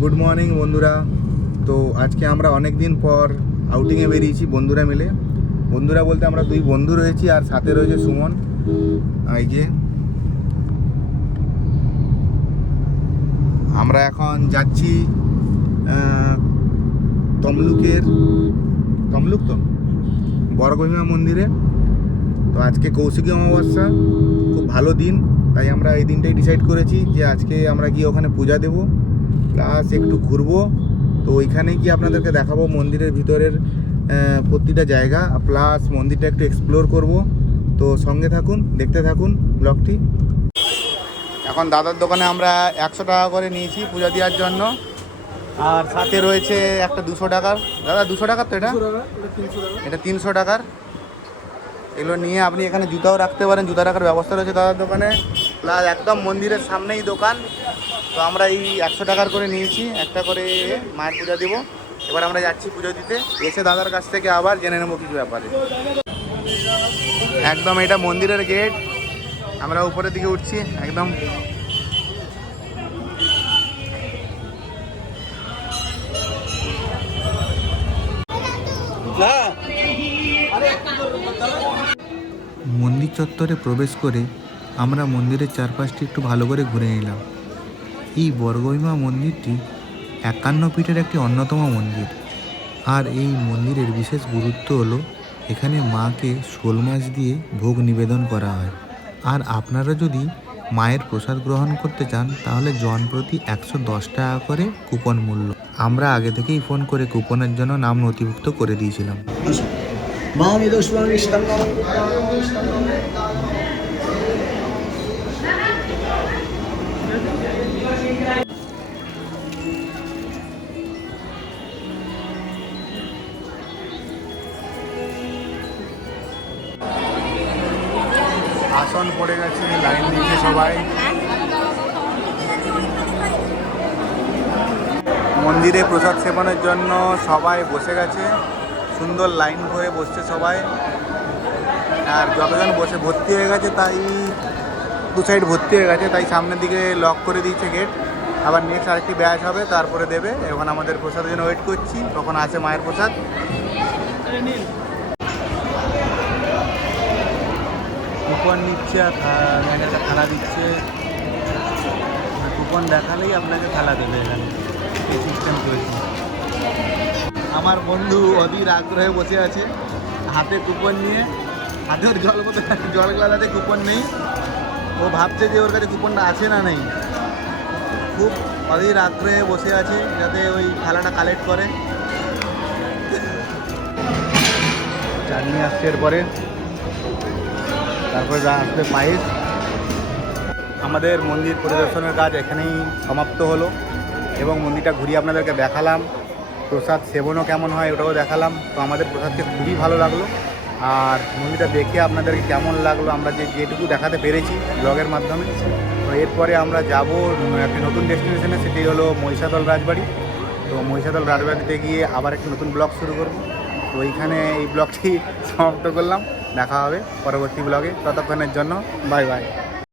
Good morning বন্ধুরা। তো আজকে আমরা অনেক দিন পর আউটিংয়ে বেরিয়েছি, বন্ধুরা মিলে। বন্ধুরা বলতে আমরা দুই বন্ধু রয়েছি, আর সাথে রয়েছে সুমন। এই যে। আমরা এখন যাচ্ছি তমলুকের, তমলুক তো? বড়গহিমা মন্দিরে। তো আজকে কৌশিকী অমাবস্যা, খুব ভালো দিন। তাই আমরা এই দিনটাই ডিসাইড করেছি যে আজকে আমরা গিয়ে ওখানে পূজা দেব। প্লাস একটু ঘুরবো। তো ওইখানে গিয়ে আপনাদেরকে দেখাবো মন্দিরের ভিতরের প্রতিটা জায়গা। প্লাস মন্দিরটা একটু এক্সপ্লোর করব। তো সঙ্গে থাকুন দেখতে থাকুন ব্লগটি। এখন দাদার দোকানে আমরা একশো টাকা করে নিয়েছি পূজা দেওয়ার জন্য। আর সাথে রয়েছে একটা দুশো টাকার। দাদা দুশো টাকার তো এটা? এটা তিনশো টাকার। এগুলো নিয়ে আপনি এখানে জুতাও রাখতে পারেন। জুতা রাখার ব্যবস্থা রয়েছে দাদার দোকানে। প্লাস একদম মন্দিরের সামনেই দোকান। তো আমরা এই একশো টাকার করে নিয়েছি একটা করে মায়ের পূজা দেবো। এবার আমরা যাচ্ছি পুজো দিতে। এসে দাদার কাছ থেকে আবার জেনে নেব কিছু ব্যাপারে। একদম এটা মন্দিরের গেট। আমরা উপরের দিকে উঠছি একদম। মন্দির চত্বরে প্রবেশ করে আমরা মন্দিরের চারপাশটি একটু ভালো করে ঘুরে নিলাম। এই বর্গভীমা মন্দিরটি একান্ন পীঠের একটি অন্যতম মন্দির। আর এই মন্দিরের বিশেষ গুরুত্ব হলো, এখানে মাকে শোল মাছ দিয়ে ভোগ নিবেদন করা হয়। আর আপনারা যদি মায়ের প্রসাদ গ্রহণ করতে চান, তাহলে জন প্রতি একশো দশ টাকা করে কুপন মূল্য। আমরা আগে থেকেই ফোন করে কুপনের জন্য নাম নথিভুক্ত করে দিয়েছিলাম। আসন পড়ে গেছে, লাইন দিয়েছে সবাই। মন্দিরে প্রসাদ সেবনের জন্য সবাই বসে গেছে, সুন্দর লাইন হয়ে বসছে সবাই। আর যতজন বসে ভর্তি হয়ে গেছে, তাই দু সাইড ভর্তি হয়ে গেছে, তাই সামনের দিকে লক করে দিয়েছে গেট। আবার নেক্সট আরেকটি ব্যাচ হবে, তারপরে দেবে। এখন আমাদের প্রসাদের জন্য ওয়েট করছি, তখন আছে মায়ের প্রসাদ। কুপন নিচ্ছে আর ম্যানেজার থালা দিচ্ছে। কুপন দেখালেই আপনাকে থালা দেবে এখানে। এই সিস্টেম করেছে আমার বন্ধু অধীর আগ্রহে বসে আছে হাতে কুপন নিয়ে। হাতে ওর জল বোতল জল গলাতে কুপন নেই। ও ভাবছে যে ওর কাছে কুপনটা আছে না নেই। খুব অধীর আগ্রহে বসে আছে যাতে ওই থালাটা কালেক্ট করে। চাটনি আসছে এরপরে। তারপরে আসবে পায়েস। আমাদের মন্দির পরিদর্শনের কাজ এখানেই সমাপ্ত হলো এবং মন্দিরটা ঘুরিয়ে আপনাদেরকে দেখালাম। প্রসাদ সেবনও কেমন হয় ওটাও দেখালাম। তো আমাদের প্রসাদকে খুবই ভালো লাগল। আর মন্দিরটা দেখে আপনাদেরকে কেমন লাগল আমরা যে যেটুকু দেখাতে পেরেছি ব্লগের মাধ্যমে। তো এরপরে আমরা যাব একটি নতুন ডেস্টিনেশনে, সেটি হলো মহিষাদল রাজবাড়ি। তো মহিষাদল রাজবাড়িতে গিয়ে আবার একটি নতুন ব্লগ শুরু করব। তো এইখানে এই ব্লগটি সমাপ্ত করলাম। দেখা হবে পরবর্তী ব্লগে ততক্ষণের জন্য বাই বাই